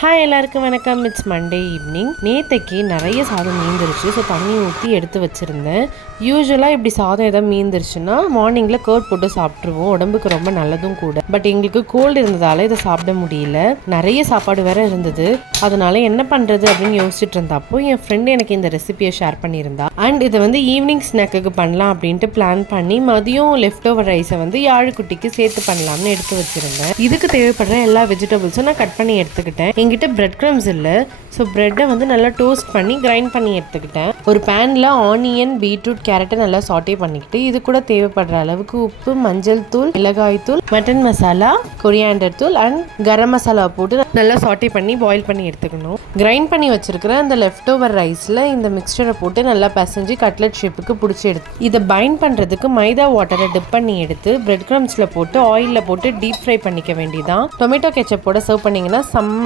Hi எல்லாருக்கும் வணக்கம். It's Monday evening. நேற்றைக்கு நிறைய சாதம் மீந்துருச்சு. ஸோ தண்ணி ஊற்றி எடுத்து வச்சுருந்தேன். யூஸ்வலாக இப்படி சாதம் எதாவது மீந்துருச்சுன்னா மார்னிங்கில் கர்ட் போட்டு சாப்பிட்ருவோம். உடம்புக்கு ரொம்ப நல்லதும் கூட. பட் எங்களுக்கு கோல்டு இருந்ததால் இதை சாப்பிட முடியல. நிறைய சாப்பாடு வேறு இருந்தது. அதனால என்ன பண்ணுறது அப்படின்னு யோசிச்சுட்டு இருந்தப்போ என் ஃப்ரெண்டு எனக்கு இந்த ரெசிபியை ஷேர் பண்ணியிருந்தா. அண்ட் இதை ஈவினிங் ஸ்நாக்குக்கு பண்ணலாம் அப்படின்ட்டு பிளான் பண்ணி மதியம் லெஃப்ட் ஓவர் ரைஸை யாழுக்குட்டிக்கு சேர்த்து பண்ணலாம்னு எடுத்து வச்சுருந்தேன். இதுக்கு தேவைப்படுற எல்லா வெஜிடபிள்ஸும் நான் கட் பண்ணி எடுத்துக்கிட்டேன். என்கிட்ட பிரெட் க்ரம்ஸ் இல்லை. ஸோ ப்ரெட்டை நல்லா டோஸ்ட் பண்ணி கிரைண்ட் பண்ணி எடுத்துக்கிட்டேன். ஒரு பேனில் ஆனியன், பீட்ரூட், கேரட்டை நல்லா சாட்டே பண்ணிக்கிட்டு இது கூட தேவைப்படுற அளவுக்கு உப்பு, மஞ்சள் தூள், மிளகாய் தூள், மட்டன் மசாலா, கொரியாண்டர் தூள் அண்ட் கரம் மசாலா போட்டு நல்லா சாட்டே பண்ணி பாயில் பண்ணி எடுத்துக்கணும். கிரைண்ட் பண்ணி வச்சிருக்கிற அந்த லெஃப்ட் ஓவர் ரைஸில் இந்த மிக்சரை போட்டு நல்லா பசைஞ்சு கட்லெட் ஷேப்புக்கு பிடிச்சி எடுத்து இதை பைண்ட் பண்ணுறதுக்கு மைதா வாட்டரை டிப் பண்ணி எடுத்து பிரெட் க்ரம்ஸில் போட்டு ஆயிலில் போட்டு டீப் ஃப்ரை பண்ணிக்க வேண்டியதான். டொமேட்டோ கெச்சப்போட சர்வ் பண்ணிங்கன்னா செம்ம